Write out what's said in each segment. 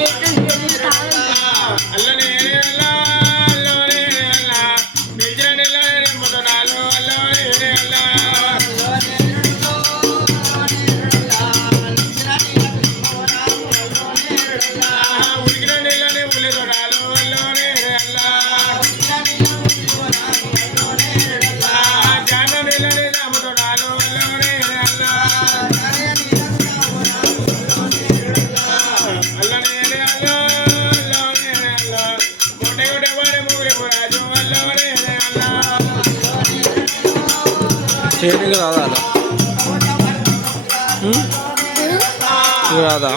చేయడానికి రాదా రాదా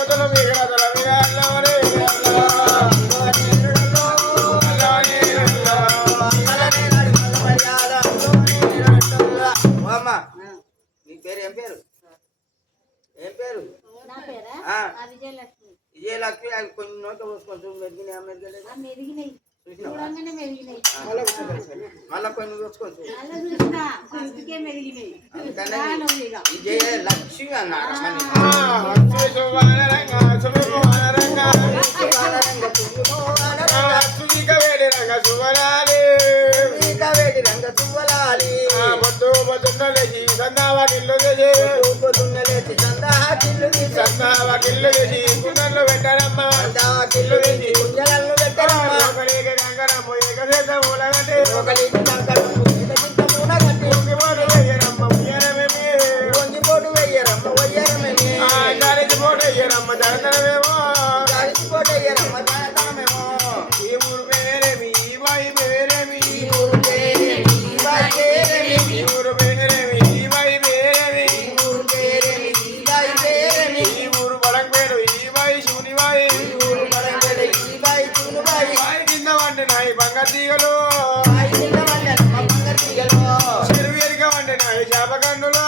దేవతలు మీరు నీ పేరు ఏం పేరు ఏం పేరు విజయలక్ష్మి అవి కొన్ని నోట్లు పోసుకొని మెరిగినాయి మళ్ళా కొన్ని చూసుకోవచ్చు విజయలక్ష్మి అన్నారు కిల్లు పెట్టారమ్మా కిల్లు తెచ్చి కుంజలల్లో పెట్టారమ్మా బంగారు చెరువు ఎరిక వండినాయి చేపకన్నులో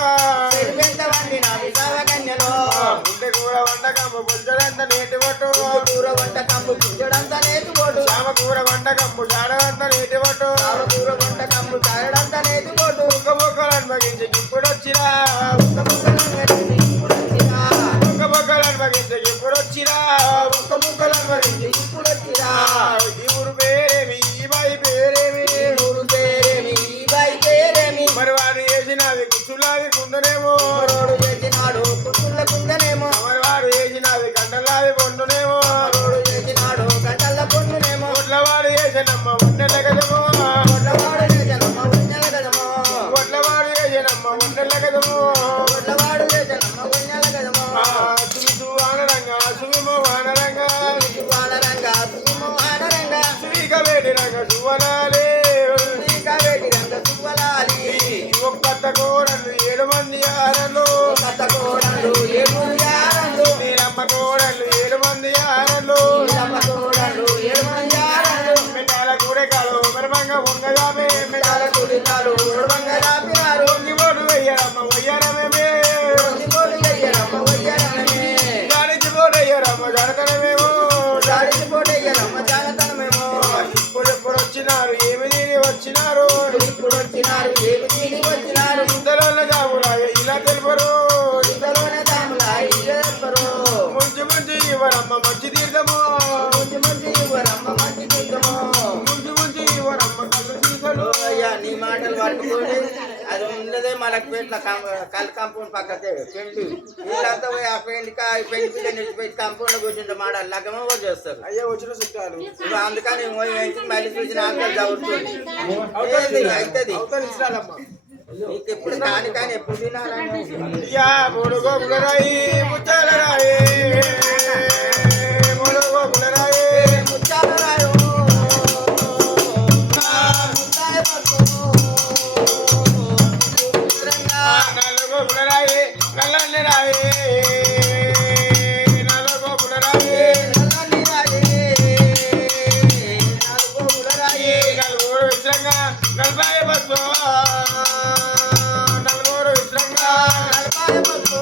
గుండె కూర వంటకమ్ము పుంజడంత నేటి పట్టు కూర వంటకమ్ము పుంజడంత నేటి పట్టు చామ కూర వంటకమ్ము చాడడంత నేటి పట్టు కూర వంటకమ్ము చాడడంత నేటి పట్టు ఒక్క బొక్కలు అనుభవించి ఇప్పుడు వచ్చిరా ఒక్క బొక్కలు అనుభవించి ఇప్పుడు వచ్చిరా ఒక్క బొక్కలు అనుభవించి ఇప్పుడు వచ్చిరా ఈ ఊరు పేరేమి ఈ బాయి పేరేమి ఊరు పేరేమి ఈ బాయి పేరేమి మరి వాడు చేసినవి కుచ్చులావి కుందనేమో రోడ్డు చేసినాడు కుచ్చుల కుందనేమో మరి వాడు చేసినవి గంటలావి పొండునేమో రోడ్డు చేసినాడు గంటల పొండునేమో ఒడ్లవాడు చేసినమ్మ ఉన్నెల గదమో ఒడ్లవాడు చేసినమ్మ ఉన్నెల గదమో ఒడ్లవాడు చేసినమ్మ ఉన్నెల గదమో ఒడ్లవాడు చేసినమ్మ ఉన్నెల గదమో సుమిసు వానరంగా సుమిమో వానరంగా వానరంగా సుమిమో వానరంగా సుమిక వేడి రంగ సువనాలే సుమిక వేడి రంగ సువలాలి ఒక్క కోడలు 7 మంది ఆరలు కొత్త కోడలు 7 మంది ఆరలు మీరమ్మ కోడలు 7 మంది ఆరలు మీరమ్మ కోడలు 7 మంది ఆరలు మెటాల కూడకాలు మరమంగ వంగగామే మెటాల కూడకాలు మరమంగ రాపినారు ఒంగిపోటు వెయ్యరమ్మ వయ్యరమే ఒంగిపోటు వెయ్యరమ్మ వయ్యరమే జాడిచిపోటు వెయ్యరమ్మ జాడతనమేమో జాడిచిపోటు వెయ్యరమ్మ జాడతనమేమో ఇప్పుడు వచ్చినారు ఏమి తిని వచ్చినారు ఇప్పుడు వచ్చినారు ఏమి తిని వచ్చినారు ఇంతలోనే దాములాగా ఇలా తెలుపరు ఇంతలోనే దాములాగా ఇలా తెలుపరు మంచి మంచి ఇవ్వరమ్మ మంచి తీర్థము మంచి మంచి ఇవ్వరమ్మ మంచి తీర్థము మంచి మంచి ఇవ్వరమ్మ కళ్ళు తీర్థలు అయ్యా నీ మాటలు పట్టుకోండి అది ఉన్నదే మనకు పెట్ల కల్ కాంపౌండ్ పక్కతే పెళ్లి వీళ్ళంతా పోయి ఆ పెళ్లి పిల్ల నిలిచిపోయి కాంపౌండ్ లో కూర్చుంటే మాట లగ్గమ చేస్తారు అయ్యా వచ్చిన చుట్టాలు అందుకని మళ్ళీ చూసిన ఆంకలు చదువుతుంది అవుతుంది నీకు ఎప్పుడు కాని కానీ ఎప్పుడు తినాలయ్యా మూడు గోపులరాయి ముచ్చాలరాయి మూడు గోపులరాయి ముచ్చాలరాయో నాలుగు గోపులరాయి నల్లని రాయి నాలుగు గోపులరాయి నల్లని రాయి నాలుగు గోపులరాయి నలుగురు విశ్రంగా 40 బస్సు నలుగురు విశ్రంగా 40 బస్సు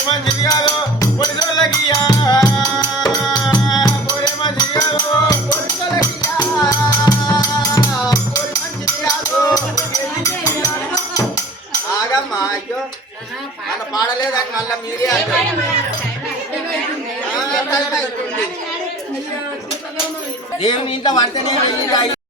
పోరే మంచిది కాదు పొడిసోళ్ళకియా పోరే మంచిది కాదు పొడిసోళ్ళకియా పోరే మంచిది కాదు ఆగమ్మా అయ్యో మన పాడలేదని మళ్ళీ మీరే దేవుని ఇంట్లో పడితేనే